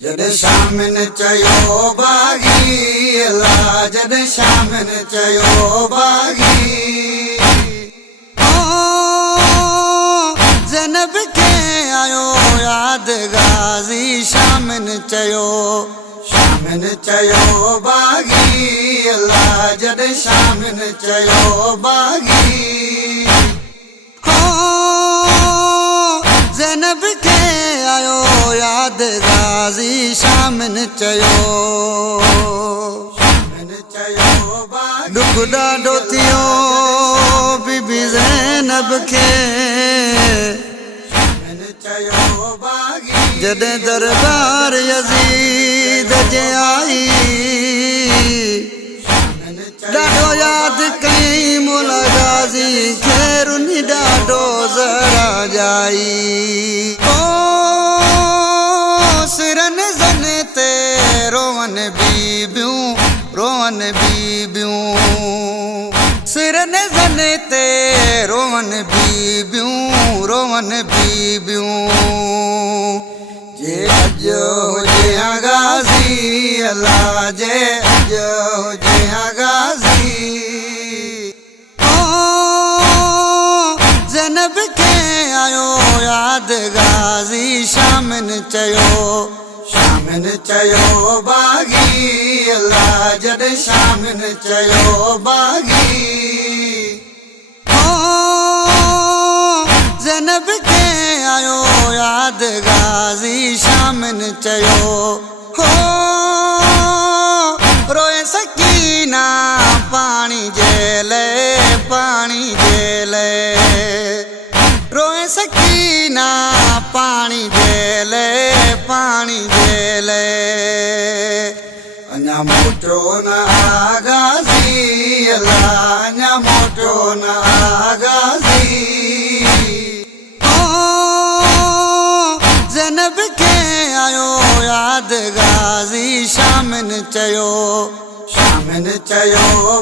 जद शामिन चयो बागी अल्लाह जद शामिन चयो बागी ज़ैनब के आयो याद गाज़ी शामिन चयो बागी अल्लाह जद शामिन चयो बागी ज़ैनब के आयो याद गाज़ी शामिन चयो बागी दुख ॾाढो थियो बीबी ज़ैनब खे जॾहिं दरबार यज़ीद जे आई ॾाढो यादि कई मौला गाज़ी खे रुनी ॾाढो ज़रा जाई सिरन ज़न ते रोवन बीबियूं सिरन ज़न ते रोवन बीबियूं जे अज हुजे गाज़ी अल्लाह जे अज हुजे गाज़ी ज़ैनब के आयो याद गाज़ी शामिन चयो बागी अल्लाह जद शामिन चयो बागी ज़ैनब के आयो याद गाज़ी शामिन चयो रोए सकीना पानी जेले रोए सकीना पानी जेले अञा मोटो न गाज़ी अल्लाह अञा मोटो न गाज़ी ज़ैनब के आयो याद गाज़ी शामिन चयो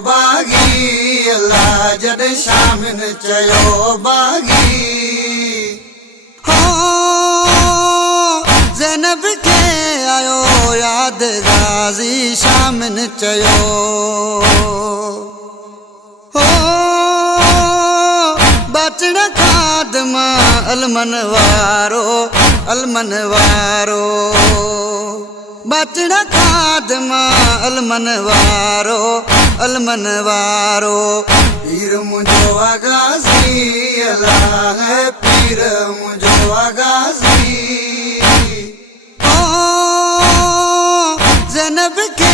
बागी अल्लाह जद शामिन चयो बागी ज़ैनब के आयो याद गाज़ी शामिन चयो बचण खादम अलमन वारो बचण खादम अलमन वारो पीर मुझो गाज़ी अल्लाह पीर मुझो गाज़ी ज़ैनब के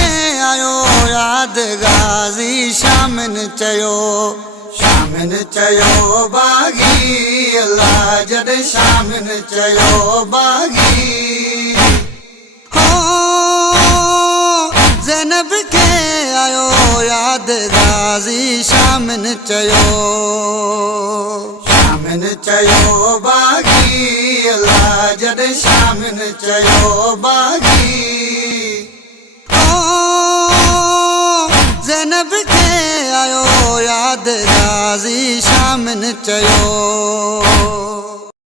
आयो याद गाज़ी शामिन चयो बागी अल्लाह जद शामिन चयो बागी ज़ैनब के आयो याद गाज़ी शामिन चयो बागी अल्लाह जद शामिन चयो बागी ज़ैनब के आयो याद गाज़ी शामिन चयो